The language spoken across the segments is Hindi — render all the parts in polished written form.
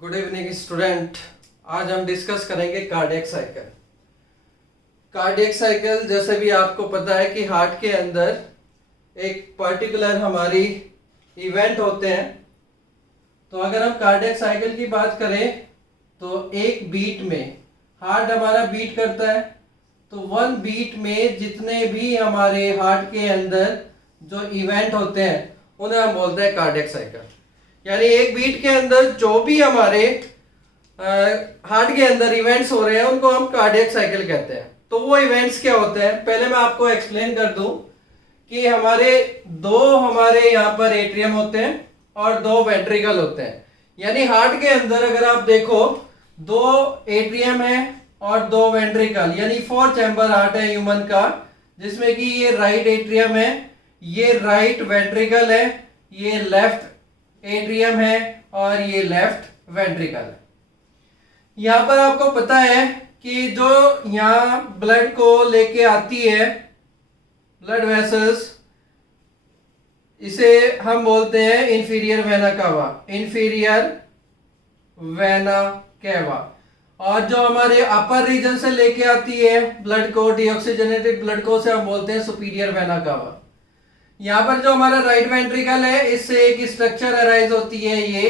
Good evening student. आज हम डिस्कस करेंगे कार्डियक साइकिल। कार्डियक साइकिल जैसे भी आपको पता है कि हार्ट के अंदर एक पर्टिकुलर हमारी इवेंट होते हैं। तो अगर हम कार्डियक साइकिल की बात करें तो एक बीट में हार्ट हमारा बीट करता है। तो वन बीट में जितने भी हमारे हार्ट के अंदर जो इवेंट होते हैं उन्हें हम बोलते हैं कार्डियक साइकिल। यानी एक बीट के अंदर जो भी हमारे हार्ट के अंदर इवेंट्स हो रहे हैं उनको हम कार्डियक साइकिल कहते हैं। तो वो इवेंट्स क्या होते हैं पहले मैं आपको एक्सप्लेन कर दूं कि हमारे यहाँ पर एट्रियम होते हैं और दो वेंट्रिकल होते हैं। यानी हार्ट के अंदर अगर आप देखो दो एट्रियम है और दो वेंट्रिकल, यानी 4 चैम्बर हार्ट है ह्यूमन का, जिसमें कि ये राइट एट्रियम है, ये राइट वेंट्रिकल है, ये लेफ्ट एट्रियम है और ये लेफ्ट वेंट्रिकल है। यहां पर आपको पता है कि जो यहां ब्लड को लेके आती है, ब्लड वेसल्स, इसे हम बोलते हैं inferior vena cava, inferior vena cava. और जो हमारे अपर रीजन से लेके आती है ब्लड को, डीऑक्सीजनेटेड ब्लड को, से हम बोलते हैं सुपीरियर वेना कावा। यहाँ पर जो हमारा राइट वेंट्रिकल है इससे एक स्ट्रक्चर अराइज होती है, ये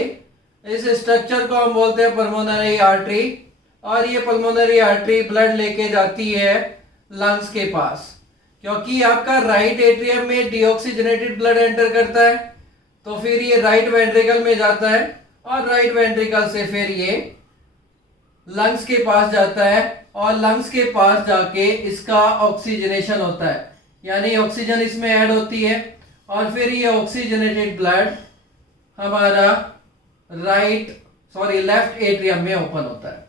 इस स्ट्रक्चर को हम बोलते हैं पल्मोनरी आर्टरी। और ये पल्मोनरी आर्टरी ब्लड लेके जाती है लंग्स के पास, क्योंकि आपका राइट एट्रियम में डीऑक्सीजनेटेड ब्लड एंटर करता है तो फिर ये राइट वेंट्रिकल में जाता है और राइट वेंट्रिकल से फिर ये लंग्स के पास जाता है और लंग्स के पास जाके इसका ऑक्सीजनेशन होता है, यानी ऑक्सीजन इसमें ऐड होती है और फिर ये ऑक्सीजनेटेड ब्लड हमारा लेफ्ट एट्रियम में ओपन होता है।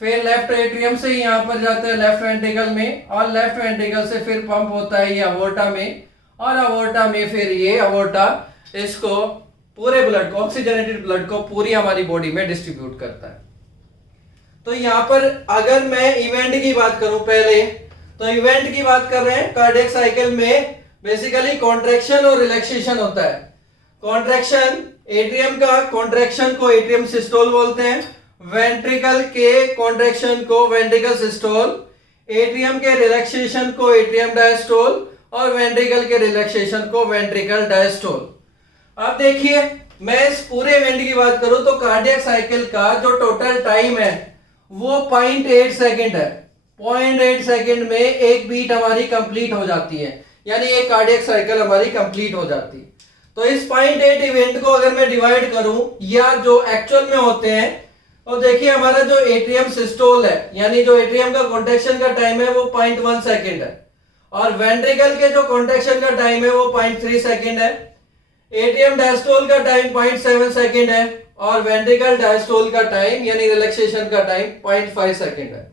फिर लेफ्ट एट्रियम से यहाँ पर जाता है लेफ्ट वेंट्रिकल में और लेफ्ट वेंट्रिकल से फिर पंप होता है ये अवोर्टा में और अवोर्टा में फिर ये अवोर्टा इसको पूरे ब्लड को, ऑक्सीजनेटेड ब्लड को पूरी हमारी बॉडी में डिस्ट्रीब्यूट करता है। तो यहाँ पर अगर मैं इवेंट की बात करूं पहले, तो इवेंट की बात कर रहे हैं कार्डियक साइकिल में बेसिकली कॉन्ट्रैक्शन और रिलैक्सेशन होता है। कॉन्ट्रैक्शन, एट्रियम का कॉन्ट्रैक्शन को एट्रियम सिस्टोल बोलते हैं, वेंट्रिकल के कॉन्ट्रैक्शन को वेंट्रिकल सिस्टोल, एट्रियम के रिलैक्सेशन को एट्रियम डायस्टोल और वेंट्रिकल के रिलैक्सेशन को वेंट्रिकल डायस्टोल। अब देखिए मैं इस पूरे इवेंट की बात करूं तो कार्डियक साइकिल का जो टोटल टाइम है वो 0.8 सेकेंड है। 0.8 सेकेंड में एक बीट हमारी कंप्लीट हो जाती है, यानी एक कार्डियक साइकिल हमारी कंप्लीट हो जाती है। तो इस 0.8 इवेंट को अगर मैं डिवाइड करूं या जो एक्चुअल में होते हैं, तो देखिए हमारा जो एट्रियम सिस्टोल है, यानी जो एट्रियम का कॉन्ट्रैक्शन का टाइम है वो 0.1 सेकेंड है और वेंट्रिकल के जो कॉन्ट्रैक्शन का टाइम है वो 0.3 सेकेंड है। एट्रियम डायस्टोल का टाइम 0.7 सेकेंड है और वेंट्रिकल डायस्टोल का टाइम यानी रिलैक्सेशन का टाइम 0.5 सेकेंड है।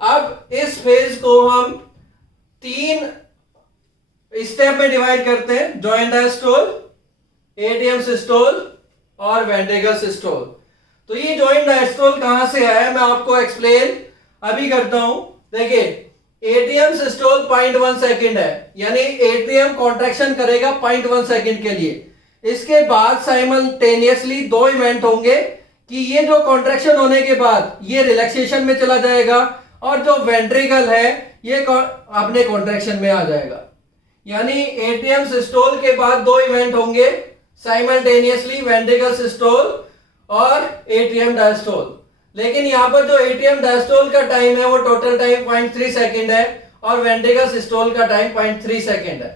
अब इस फेज को हम 3 स्टेप में डिवाइड करते हैं, जॉइंट डायस्टोल, एट्रियम सिस्टोल और वेंट्रिकल सिस्टोल। तो ये जॉइंट डायस्टोल कहां से आया मैं आपको एक्सप्लेन अभी करता हूं। देखिए एट्रियम सिस्टोल 0.1 सेकेंड है, यानी एट्रियम कॉन्ट्रैक्शन करेगा 0.1 सेकेंड के लिए। इसके बाद साइमल्टेनियसली 2 इवेंट होंगे कि ये जो कॉन्ट्रैक्शन होने के बाद ये रिलैक्सेशन में चला जाएगा और जो वेंट्रिकल है ये अपने कॉन्ट्रैक्शन में आ जाएगा। यानी एट्रियम सिस्टोल के बाद 2 इवेंट होंगे साइमल्टेनियसली, वेंट्रिकल सिस्टोल और एट्रियम डायस्टोल। लेकिन यहां पर जो एट्रियम डायस्टोल का टाइम है वो टोटल टाइम 0.3 सेकेंड है और वेंट्रिकल सिस्टोल का टाइम 0.3 सेकेंड है।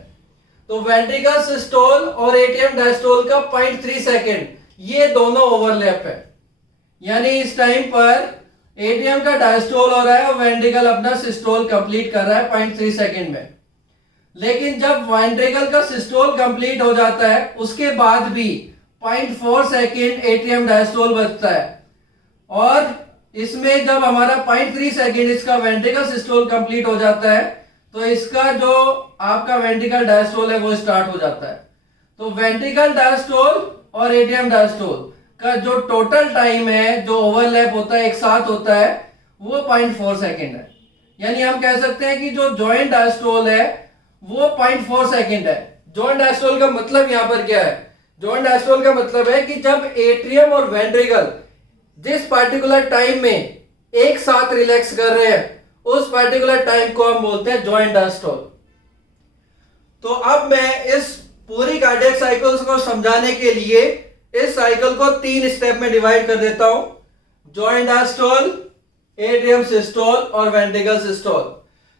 तो वेंट्रिकल सिस्टोल और एट्रियम डायस्टोल का 0.3 सेकेंड ये दोनों ओवरलैप है, यानी इस टाइम पर एट्रियम का डायस्टोल हो रहा है और वेंट्रिकल अपना सिस्टोल कंप्लीट कर रहा है 0.3 सेकेंड में। लेकिन जब वेंट्रिकल का सिस्टोल कंप्लीट हो जाता है उसके बाद भी 0.4 सेकेंड एट्रियम डायस्टोल बचता है और इसमें जब हमारा 0.3 सेकेंड इसका वेंट्रिकल सिस्टोल कंप्लीट हो जाता है तो इसका जो आपका वेंट्रिकल डायस्टोल है वो स्टार्ट हो जाता है। तो वेंट्रिकल डायस्टोल और एट्रियम डायस्टोल का जो टोटल टाइम है जो ओवरलैप होता है, एक साथ होता है, वो 0.4 सेकेंड है। यानी हम कह सकते हैं कि जो जॉइंट डायस्टोल है वो 0.4 सेकेंड है। जॉइंट डायस्टोल का मतलब यहां पर क्या है? जॉइंट डायस्टोल का मतलब है कि जब एट्रियम और वेंट्रिकल जिस पार्टिकुलर टाइम में एक साथ रिलैक्स कर रहे हैं उस पार्टिकुलर टाइम को हम बोलते हैं जॉइंट डायस्टोल। तो अब मैं इस पूरी कार्डियक साइकिल्स को समझाने के लिए इस साइकिल को 3 स्टेप में डिवाइड कर देता हूं, जॉइंट डायस्टोल, एट्रियम सिस्टोल और वेंट्रिकल सिस्टोल।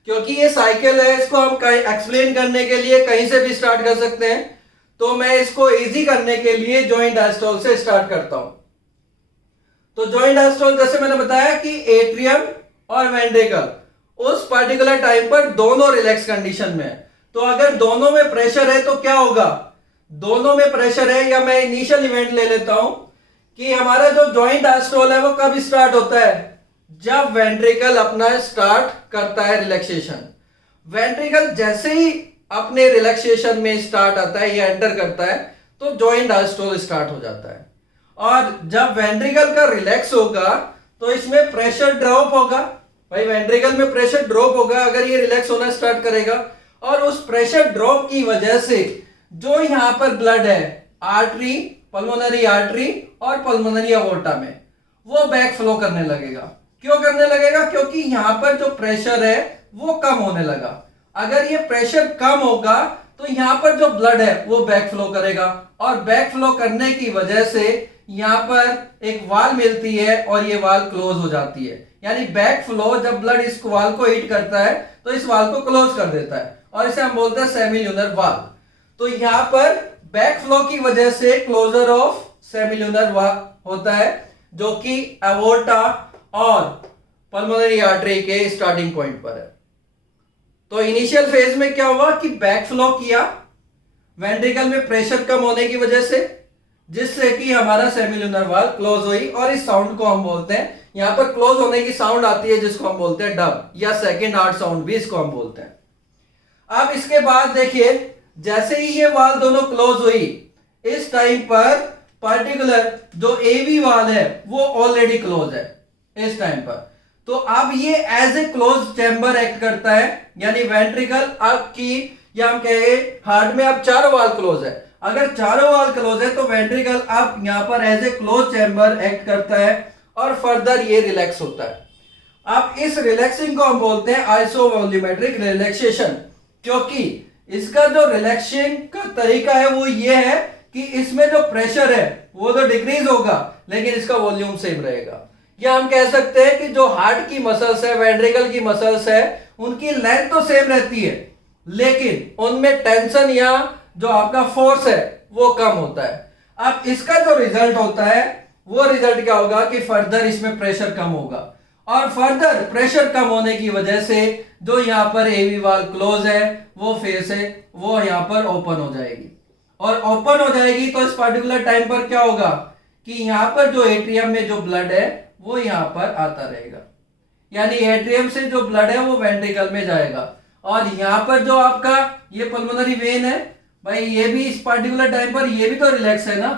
क्योंकि ये साइकिल है, इसको हम कहीं एक्सप्लेन करने के लिए कहीं से भी स्टार्ट कर सकते हैं, तो मैं इसको इजी करने के लिए जॉइंट डायस्टोल से स्टार्ट करता हूं। तो जॉइंट डायस्टोल जैसे मैंने बताया कि एट्रियम और वेंट्रिकल उस पर्टिकुलर टाइम पर दोनों रिलैक्स कंडीशन में है। तो अगर दोनों में प्रेशर है तो क्या होगा, दोनों में प्रेशर है, या मैं इनिशियल इवेंट ले लेता हूं कि हमारा जो जॉइंट डायस्टोल है वो कब स्टार्ट होता है, जब वेंट्रिकल अपना स्टार्ट करता है रिलैक्सेशन। वेंट्रिकल जैसे ही अपने रिलैक्सेशन में स्टार्ट आता है या एंटर करता है तो जॉइंट डायस्टोल स्टार्ट हो जाता है। और जब वेंट्रिकल का रिलैक्स होगा तो इसमें प्रेशर ड्रॉप होगा, भाई वेंट्रिकल में प्रेशर ड्रॉप होगा अगर ये रिलैक्स होना स्टार्ट करेगा, और उस प्रेशर ड्रॉप की वजह से जो यहां पर ब्लड है आर्टरी, पल्मोनरी आर्टरी और पल्मोनरी अवोर्टा में, वो बैक फ्लो करने लगेगा। क्यों करने लगेगा, क्योंकि यहां पर जो प्रेशर है वो कम होने लगा। अगर ये प्रेशर कम होगा तो यहां पर जो ब्लड है वो बैक फ्लो करेगा, और बैक फ्लो करने की वजह से यहां पर एक वाल मिलती है और ये वाल क्लोज हो जाती है। यानी बैक फ्लो, जब ब्लड इस वाल को हिट करता है तो इस वाल को क्लोज कर देता है और इसे हम बोलते हैं सेमिल्यूनर वाल। तो यहां पर बैक फ्लो की वजह से क्लोजर ऑफ सेमिल्यूनर वाल होता है, जो कि एवोर्टा और पल्मोनरी आर्टरी के स्टार्टिंग पॉइंट पर है। तो इनिशियल फेज में क्या हुआ कि बैक फ्लो किया वेंट्रिकल में प्रेशर कम होने की वजह से, जिससे कि हमारा सेमिल्यूनर वाल क्लोज हुई, और इस साउंड को हम बोलते हैं, यहां पर क्लोज होने की साउंड आती है जिसको हम बोलते हैं डब, या सेकंड हार्ट साउंड भी इसको हम बोलते हैं। अब इसके बाद देखिए, जैसे ही ये वाल दोनों क्लोज हुई, इस टाइम पर पर्टिकुलर जो एवी वाल है वो ऑलरेडी क्लोज है इस टाइम पर। तो अब ये as a close chamber act करता है, यानी वेंट्रिकल आपकी, या हम कहेंगे हार्ट में अब चारों वाल क्लोज है, अगर चारों वाल क्लोज है तो वेंट्रिकल अब यहां पर as a close chamber act करता है और फर्दर ये रिलैक्स होता है। अब इस रिलैक्सिंग को हम बोलते हैं आइसोवॉल्यूमेट्रिक रिलैक्सेशन, क्योंकि इसका जो रिलैक्सेशन का तरीका है वो ये है कि इसमें जो प्रेशर है वो तो डिक्रीज होगा लेकिन इसका वॉल्यूम सेम रहेगा। या हम कह सकते हैं कि जो हार्ट की मसल्स है, वेंट्रिकल की मसल्स है, उनकी लेंथ तो सेम रहती है लेकिन उनमें टेंशन या जो आपका फोर्स है वो कम होता है। अब इसका जो रिजल्ट होता है वो रिजल्ट क्या होगा कि फर्दर इसमें प्रेशर कम होगा, और फर्दर प्रेशर कम होने की वजह से जो यहां पर एवी वाल क्लोज है वो फेस है वो यहां पर ओपन हो जाएगी, और ओपन हो जाएगी तो इस पर्टिकुलर टाइम पर क्या होगा कि यहां पर जो एट्रियम में जो ब्लड है वो यहां पर आता रहेगा, यानी एट्रियम से जो ब्लड है वो वेंट्रिकल में जाएगा, और यहां पर जो आपका ये पल्मोनरी वेन है, भाई ये भी इस पर्टिकुलर टाइम पर ये भी तो रिलैक्स है ना,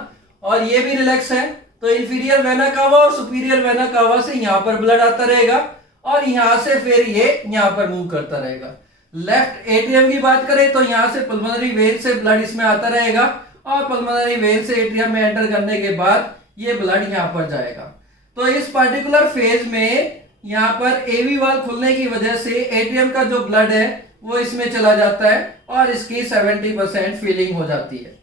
और ये भी रिलैक्स है, तो इंफीरियर वेना कावा और सुपीरियर वेना कावा से यहां पर ब्लड आता रहेगा और यहां से फिर ये यहां पर मूव करता रहेगा। लेफ्ट एट्रियम की बात करें तो यहां से पल्मोनरी वेन से ब्लड इसमें आता रहेगा, और पल्मोनरी वेन से एट्रियम में एंटर करने के बाद ये ब्लड यहां पर जाएगा। तो इस पर्टिकुलर फेज में यहां पर एवी वाल खुलने की वजह से एट्रियम का जो ब्लड है वो इसमें चला जाता है और इसकी 70% फीलिंग हो जाती है,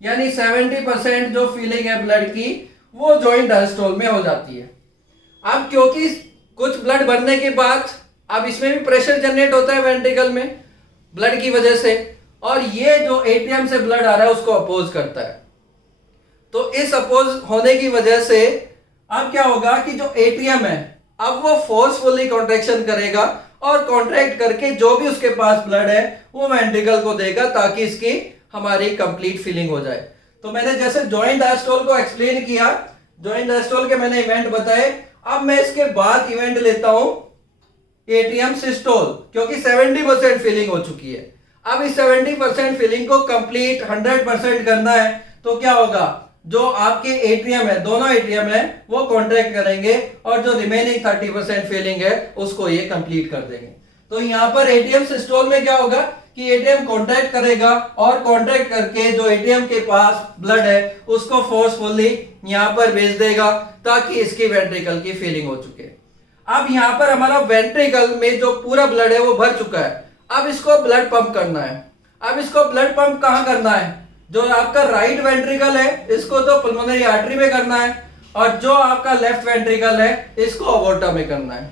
यानी 70% जो फीलिंग है ब्लड की वो जॉइंट डायस्टोल में हो जाती है। अब क्योंकि कुछ ब्लड भरने के बाद अब इसमें भी प्रेशर जनरेट होता है वेंट्रिकल में ब्लड की वजह से, और ये जो एट्रियम से ब्लड आ रहा है उसको अपोज करता है। तो इस अपोज होने की वजह से अब क्या होगा कि जो एट्रियम है अब वो फोर्सफुली कॉन्ट्रैक्शन करेगा, और कॉन्ट्रैक्ट करके जो भी उसके पास ब्लड है वो वेंट्रिकल को देगा ताकि इसकी हमारी कंप्लीट फीलिंग हो जाए। तो मैंने जैसे जॉइंट डायस्टोल को एक्सप्लेन किया, जॉइंट डायस्टोल के मैंने इवेंट बताए, अब मैं इसके बाद इवेंट लेता हूं एट्रियम सिस्टोल, क्योंकि 70% फीलिंग हो चुकी है। अब इस 70% फीलिंग को कंप्लीट 100% करना है तो क्या होगा, जो आपके एट्रियम है, दोनों एट्रियम है वो कॉन्ट्रैक्ट करेंगे और जो रिमेनिंग 30% फीलिंग है उसको ये कंप्लीट कर देंगे। तो यहां पर एट्रियम सिस्टोल में क्या होगा कि एटीएम कांटेक्ट करेगा और कांटेक्ट करके जो एटीएम के पास ब्लड है उसको फोर्सफुली यहां पर भेज देगा ताकि इसकी वेंट्रिकल की फिलिंग हो चुके। अब यहां पर हमारा वेंट्रिकल में जो पूरा ब्लड है वो भर चुका है। अब इसको ब्लड पंप करना है। अब इसको ब्लड पंप कहां करना है? जो आपका राइट वेंट्रिकल है इसको तो पल्मोनरी आर्टरी में करना है और जो आपका लेफ्ट वेंट्रिकल है इसको अवोर्टा में करना है।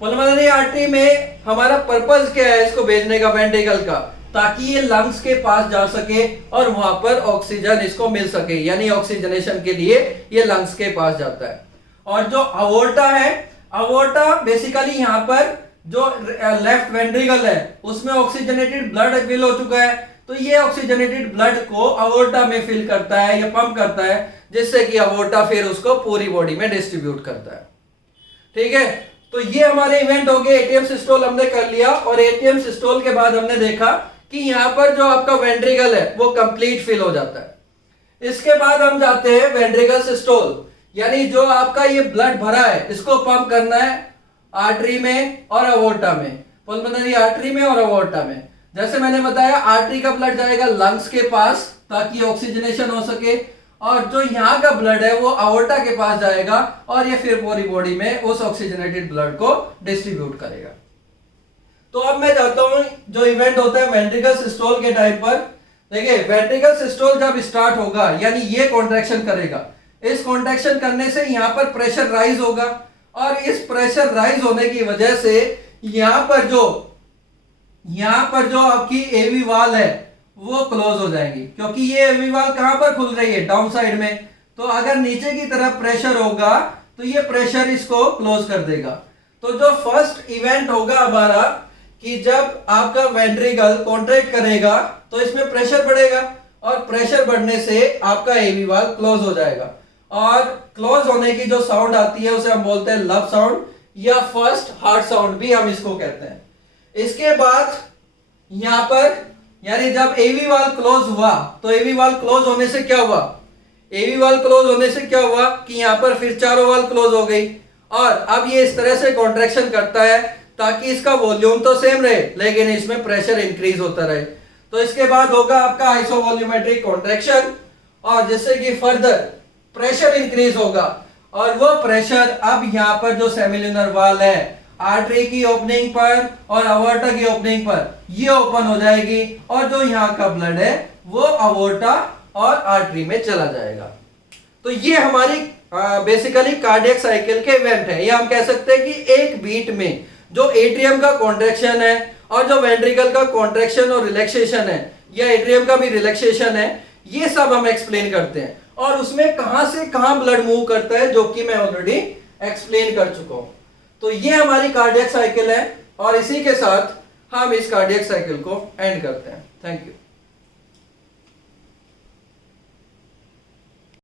पल्मोनरी आर्टरी में हमारा पर्पस क्या है इसको भेजने का वेंट्रिकल का? ताकि ये लंग्स के पास जा सके और वहां पर ऑक्सीजन इसको मिल सके, यानी ऑक्सीजनेशन के लिए ये लंग्स के पास जाता है। और जो अवोर्टा है, अवोर्टा बेसिकली यहाँ पर जो लेफ्ट वेंट्रिकल है उसमें ऑक्सीजनेटेड ब्लड फिल हो चुका है, तो ये ऑक्सीजनेटेड ब्लड को अवोर्टा में फिल करता है या पंप करता है, जिससे कि अवोर्टा फिर उसको पूरी बॉडी में डिस्ट्रीब्यूट करता है। ठीक है, तो ये हमारे इवेंट हो गए। एटीएम सिस्टोल हमने कर लिया और एटीएम सिस्टोल के बाद हमने देखा कि यहाँ पर जो आपका वेंट्रिकल है वो कंप्लीट फिल हो जाता है। इसके बाद हम जाते हैं वेंट्रिकल सिस्टोल, यानी जो आपका ये ब्लड भरा है इसको पंप करना है आर्टरी में और अवोर्टा में, पल्मोनरी आर्टरी में और अवोर्टा में। जैसे मैंने बताया आर्टरी का ब्लड जाएगा लंग्स के पास ताकि ऑक्सीजनेशन हो सके, और जो यहाँ का ब्लड है वो अवोर्टा के पास जाएगा और ये फिर पूरी बॉडी में उस ऑक्सीजनेटेड ब्लड को डिस्ट्रीब्यूट करेगा। तो अब मैं जाता हूं जो इवेंट होता है वेंट्रिकल सिस्टोल के टाइम पर। देखिए वेंट्रिकल सिस्टोल जब स्टार्ट होगा यानी ये कॉन्ट्रैक्शन करेगा, इस कॉन्ट्रैक्शन करने से यहाँ पर प्रेशर राइज होगा और इस प्रेशर राइज होने की वजह से यहाँ पर जो आपकी एवी वाल है वो क्लोज हो जाएंगी, क्योंकि ये एवी वाल कहां पर खुल रही है? डाउन साइड में। तो अगर नीचे की तरफ प्रेशर होगा तो ये प्रेशर इसको क्लोज कर देगा। तो जो फर्स्ट इवेंट होगा हमारा कि जब आपका वेंट्रिकल कॉन्ट्रैक्ट करेगा तो इसमें प्रेशर बढ़ेगा और प्रेशर बढ़ने से आपका एवी वाल क्लोज हो जाएगा, और क्लोज होने की जो साउंड आती है उसे हम बोलते हैं लव साउंड या फर्स्ट हार्ट साउंड भी हम इसको कहते हैं। इसके बाद यहां पर यानी जब एवी वाल क्लोज हुआ तो एवी वाल क्लोज होने से क्या हुआ? एवी वाल क्लोज होने से क्या हुआ कि यहां पर फिर चारों वाल क्लोज हो गई और अब ये इस तरह से कॉन्ट्रैक्शन करता है ताकि इसका वॉल्यूम तो सेम रहे लेकिन इसमें प्रेशर इंक्रीज होता रहे। तो इसके बाद होगा आपका आइसोवॉल्यूमेट्रिक कॉन्ट्रैक्शन, और जिससे कि फर्दर प्रेशर इंक्रीज होगा, और वो प्रेशर अब यहाँ पर जो सेमिलुनर वाल है आर्टरी की ओपनिंग पर और अवोर्टा की ओपनिंग पर ये ओपन हो जाएगी और जो यहाँ का ब्लड है वो अवोर्टा और आर्टरी में चला जाएगा। तो ये हमारी बेसिकली कार्डियक साइकिल के इवेंट है। ये हम कह सकते हैं कि एक बीट में जो एट्रियम का कॉन्ट्रैक्शन है और जो वेंट्रिकल का कॉन्ट्रैक्शन और रिलैक्सेशन है या एट्रियम का भी रिलैक्सेशन है, ये सब हम एक्सप्लेन करते हैं और उसमें कहां से कहां ब्लड मूव करता है जो कि मैं ऑलरेडी एक्सप्लेन कर चुका हूं। तो ये हमारी कार्डियक साइकिल है और इसी के साथ हम इस कार्डियक साइकिल को एंड करते हैं। Thank you.